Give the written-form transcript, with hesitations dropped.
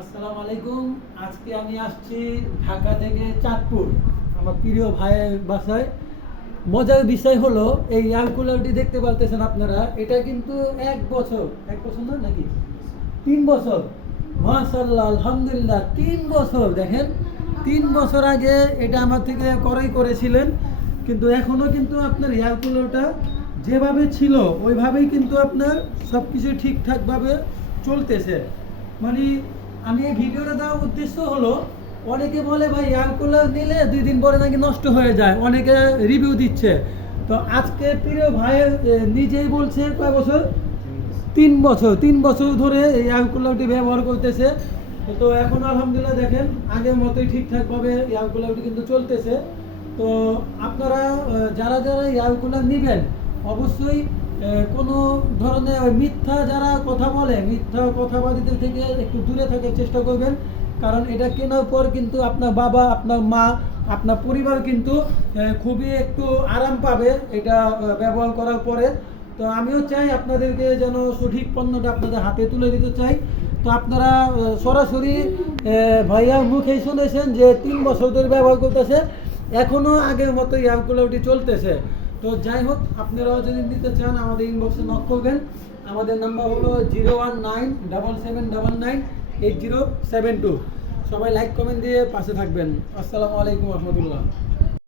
আসসালামু আলাইকুম। আজকে আমি আসছি ঢাকা থেকে চাঁদপুর, আমার প্রিয় ভাইয়ের বাসায়। মজার বিষয় হলো এই এয়ার কুলারটি দেখতে পারতেছেন আপনারা, এটা কিন্তু 1 বছর, 1 বছর না নাকি 3 বছর, মাশাআল্লাহ আলহামদুলিল্লাহ 3 বছর। দেখেন 3 বছর আগে এটা আমার থেকে ক্রয় করেছিলেন, কিন্তু এখনো কিন্তু আপনার এয়ার কুলারটা যেভাবে ছিল ওইভাবেই কিন্তু আপনার সব কিছু ঠিকঠাকভাবে চলতেছে। মানে আমি এই ভিডিওটা দেওয়ার উদ্দেশ্য হলো, অনেকে বলে ভাই এয়ার কুলার নিলে 2 দিন পরে নাকি নষ্ট হয়ে যায়, অনেকে রিভিউ দিচ্ছে। তো আজকে প্রিয় ভাই নিজেই বলছে কয় বছর, 3 বছর, 3 বছর ধরে এই এয়ার কুলারটি ব্যবহার করতেছে। তো এখন আলহামদুলিল্লাহ দেখেন আগের মতোই ঠিকঠাকভাবে এয়ার কুলারটি কিন্তু চলতেছে। তো আপনারা যারা যারা এয়ার কুলার নেবেন অবশ্যই কোনো ধরনের ওই মিথ্যা যারা কথা বলে, মিথ্যা কথাবাদীদের থেকে একটু দূরে থাকার চেষ্টা করবেন। কারণ এটা কেনার পর কিন্তু আপনার বাবা, আপনার মা, আপনার পরিবার কিন্তু খুবই একটু আরাম পাবে এটা ব্যবহার করার পরে। তো আমিও চাই আপনাদেরকে যেন সঠিক পণ্যটা আপনাদের হাতে তুলে দিতে চাই। তো আপনারা সরাসরি ভাইয়ার মুখেই শুনেছেন যে 3 বছর ধরে ব্যবহার করতেছে, এখনও আগের মতো এয়ার কুলারটি চলতেছে। তো যাই হোক, আপনারাও যদি নিতে চান আমাদের ইনবক্সে নক করবেন। আমাদের নাম্বার হলো 01977998072। সবাই লাইক কমেন্ট দিয়ে পাশে থাকবেন। আসসালামু আলাইকুম রহমতুল্লাহ।